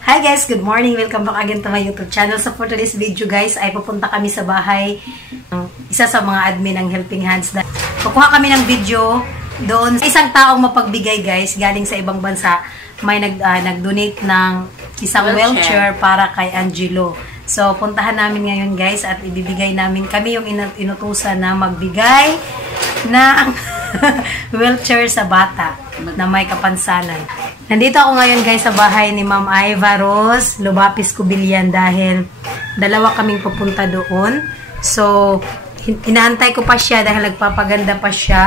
Hi guys, good morning. Welcome back again to my YouTube channel. So for today's video guys, ay pupunta kami sa bahay ng isa sa mga admin ng Helping Hands. Kukuha kami ng video doon sa isang taong mapagbigay guys, galing sa ibang bansa. May nag-donate ng isang wheelchair para kay Angelo. So puntahan namin ngayon guys at ibibigay namin, kami yung inutusan na magbigay ng wheelchair sa bata na may kapansanan. Nandito ako ngayon guys sa bahay ni Ma'am Iva Rose Lubapis Cubillan dahil dalawa kaming pupunta doon. So, inaantay ko pa siya dahil nagpapaganda pa siya.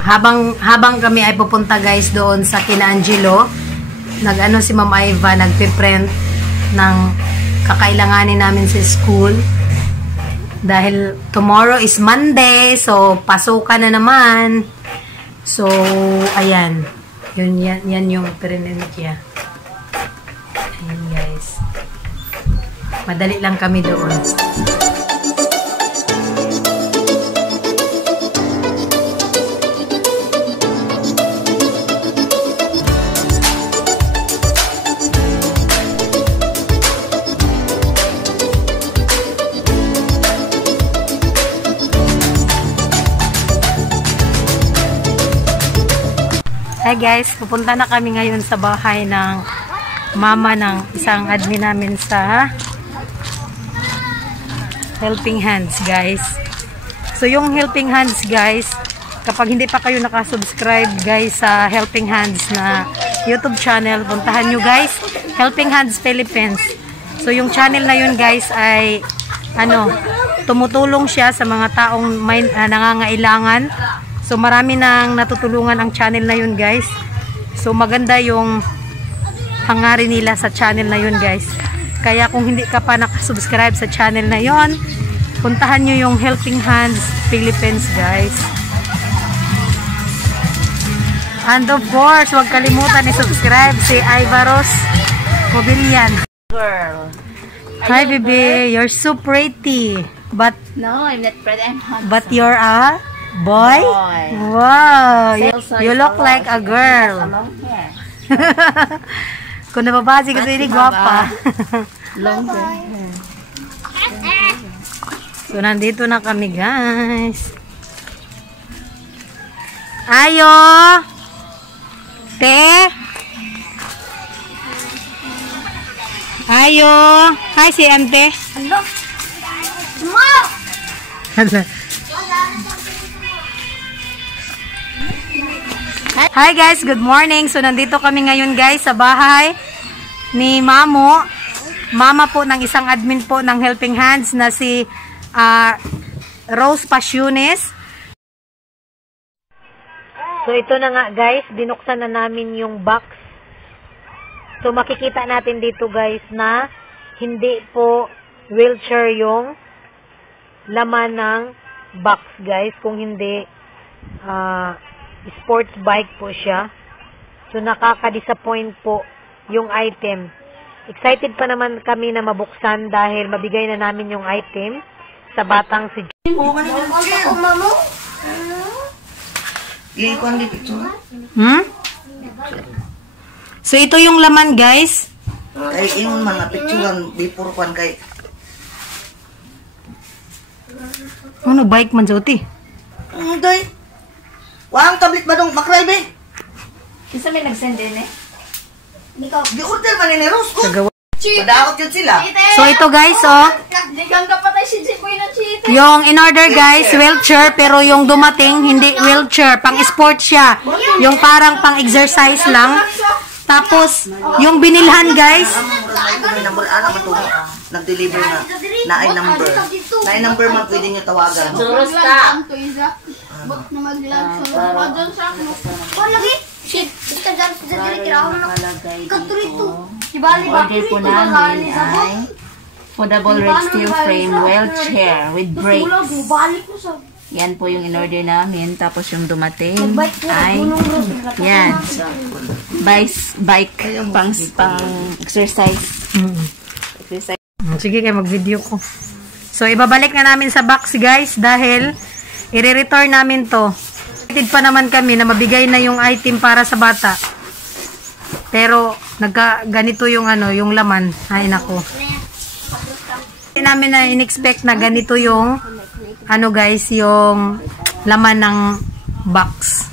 habang kami ay pupunta guys doon sa kina Angelo, nag-ano si Ma'am Iva, nagpiprint ng kakailanganin namin sa school. Dahil tomorrow is Monday, so pasukan na naman. So, ayan. Yan yung printed niya. Ayan guys. Madali lang kami doon. Hi guys, pupunta na kami ngayon sa bahay ng mama ng isang admin namin sa Helping Hands guys. So yung Helping Hands guys, kapag hindi pa kayo nakasubscribe guys sa Helping Hands na YouTube channel, puntahan nyo guys, Helping Hands Philippines. So yung channel na yun guys ay tumutulong siya sa mga taong may nangangailangan. So, marami nang natutulungan ang channel na yun, guys. So, maganda yung hangarin nila sa channel na yun, guys. Kaya, kung hindi ka pa nakasubscribe sa channel na yun, puntahan nyo yung Helping Hands Philippines, guys. And of course, huwag kalimutan i-subscribe si Iva Rose Cubillan. Girl. Hi, baby. You're so pretty. But, no, I'm not pretty. I'm handsome. But you're a... Boy? Wow! You look like a girl. Kung nababasi kasi hindi gwapa. Long hair. So, nandito na kami, guys. Ayo! Te! Ayo! Hi, si Ante. Hello? Ma! Hala. Hi guys, good morning. So nandito kami ngayon guys sa bahay ni Mamo. Mama po ng isang admin po ng Helping Hands na si Rose Pasiones. So ito na nga guys, binuksan na namin yung box. So makikita natin dito guys na hindi po wheelchair yung laman ng box guys, kung hindi sports bike po siya. So, nakaka-disappoint po yung item. Excited pa naman kami na mabuksan dahil mabigay na namin yung item sa batang si So, ito yung laman, guys. Kay ingon man na picturean before kwan kay. Ano, bike man, Joti? Day. Wang tablet ba dong makray be? Isa may nag-send din eh. Di-order man ni Rose ko. Padaot yun sila. So ito guys, oh. Digang ka patay si Jiboy na cheat. Yung in-order guys, wheelchair, pero yung dumating, hindi wheelchair. Pang-sport siya. Yung parang pang-exercise lang. Tapos, yung binilhan guys. Nag-deliver na. Naay number. Naay number man pwede nyo tawagan. Suros ka. Bot na mag-lag sa doon sa ako. Oh, lagi. Shit, ika dyan sa diri tiraw na. Katurito. Sibali ba? Order po namin ay foldable red steel frame wheelchair with brakes. Yan po yung in-order namin. Tapos yung dumating ay yan. Bike pang exercise. Sige kayo, mag-video ko. So, ibabalik na namin sa box guys dahil i-return namin to. Excited pa naman kami na mabigay na yung item para sa bata. Pero ganito yung yung laman. Ay nako. Hindi namin na in-expect na ganito yung guys, yung laman ng box.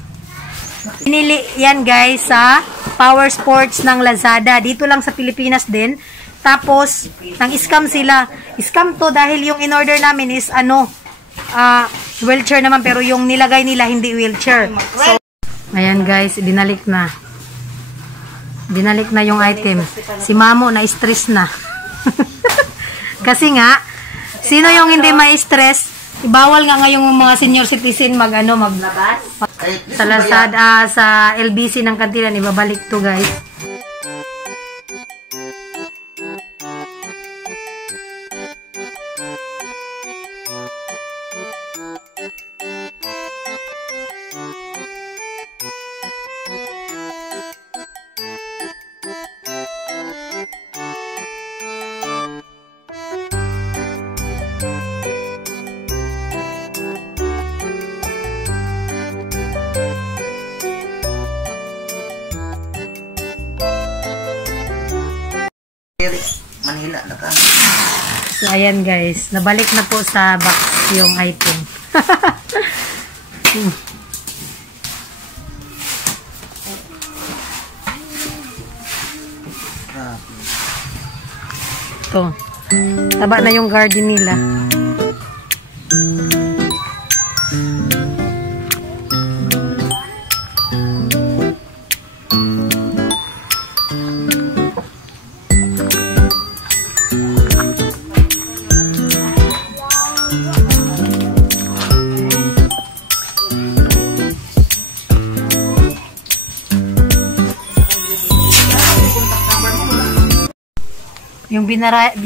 Pinili yan guys sa Power Sports ng Lazada. Dito lang sa Pilipinas din. Tapos, nang-scam sila. Scam to dahil yung in-order namin is wheelchair naman, pero yung nilagay nila hindi wheelchair. So, ayan guys, binalik na. Binalik na yung item. Si Mamo na-stress na. Kasi nga, sino yung hindi ma-stress? Bawal nga ngayong mga senior citizen maglabas. Sa Lazada, sa LBC ng kantinan, ibabalik to guys. Manila na ka. So, ayan guys. Nabalik na po sa box yung item. Ito. Taba na yung garden nila.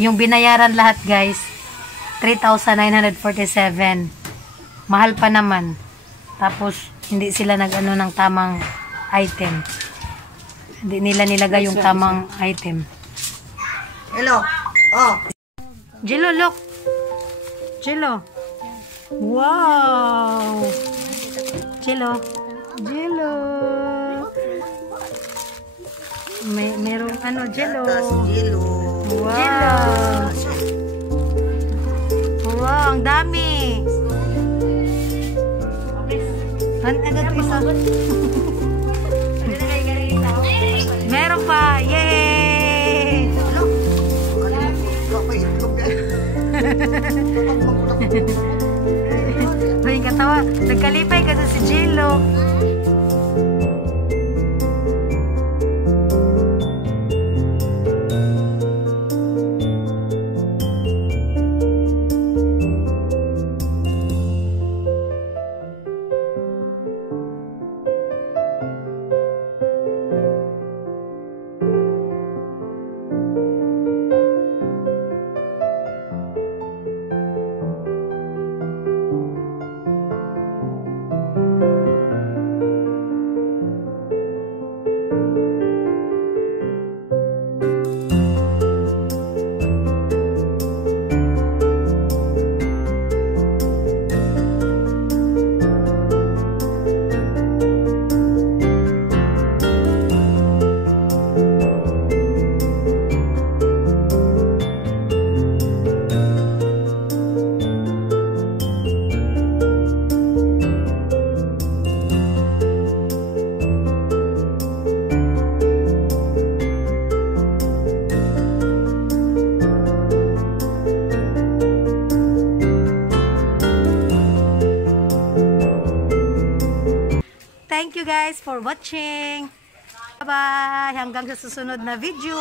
Yung binayaran lahat guys 3,947. Mahal pa naman. Tapos hindi sila nag-ano ng tamang item. Hindi nila nilagay yung tamang item. Hello. Oh. Jello, look. Jello. Wow. Jello. Jello. Merong Jello. Jello. Wow. Wow, ang dami. Ano ito isa? Meron pa. Yay! Ay, katawa. Nagkalipay ka si Jello. Thank you guys for watching. Bye-bye. Hanggang sa susunod na video.